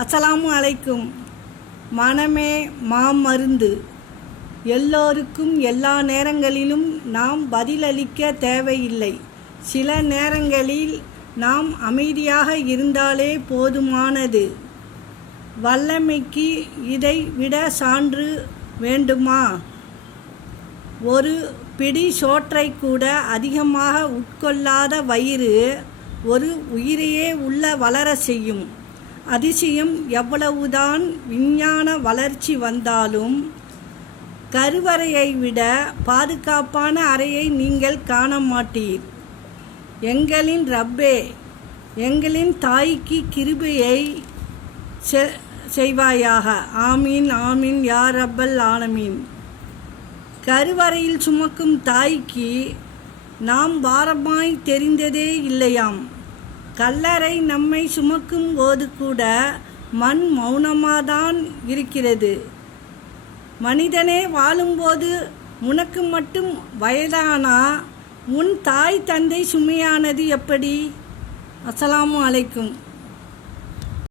அஸ்ஸலாமு அலைக்கும். மனமே மாமருந்து. எல்லோருக்கும் எல்லா நேரங்களிலும் நாம் பதிலளிக்க தேவையில்லை. சில நேரங்களில் நாம் அமைதியாக இருந்தாலே போதுமானது. வல்லமைக்கு இதை விட சான்று வேண்டுமா? ஒரு பிடி சோற்றை கூட அதிகமாக உட்கொள்ளாத வயிறு ஒரு உயிரையே உள்ள வளர செய்யும். அதிசயம் எவ்வளவுதான் விஞ்ஞான வளர்ச்சி வந்தாலும் கருவறையை விட பாதுகாப்பான அறையை நீங்கள் காண மாட்டீர். எங்களின் ரப்பே, எங்களின் தாய்க்கு கிருபையை செய்வாயாக. ஆமீன் ஆமீன் யா ரப்பல் ஆலமீன். கருவறையில் சுமக்கும் தாய்க்கு நாம் பாரமாய் தெரிந்ததே இல்லையாம். கல்லறை நம்மை சுமக்கும் போது கூட மண் மௌனமாதான் இருக்கிறது. மனிதனே வாழும்போது உனக்கு மட்டும் வயதானா உன் தாய் தந்தை சுமையானது எப்படி? அஸ்ஸலாமு அலைக்கும்.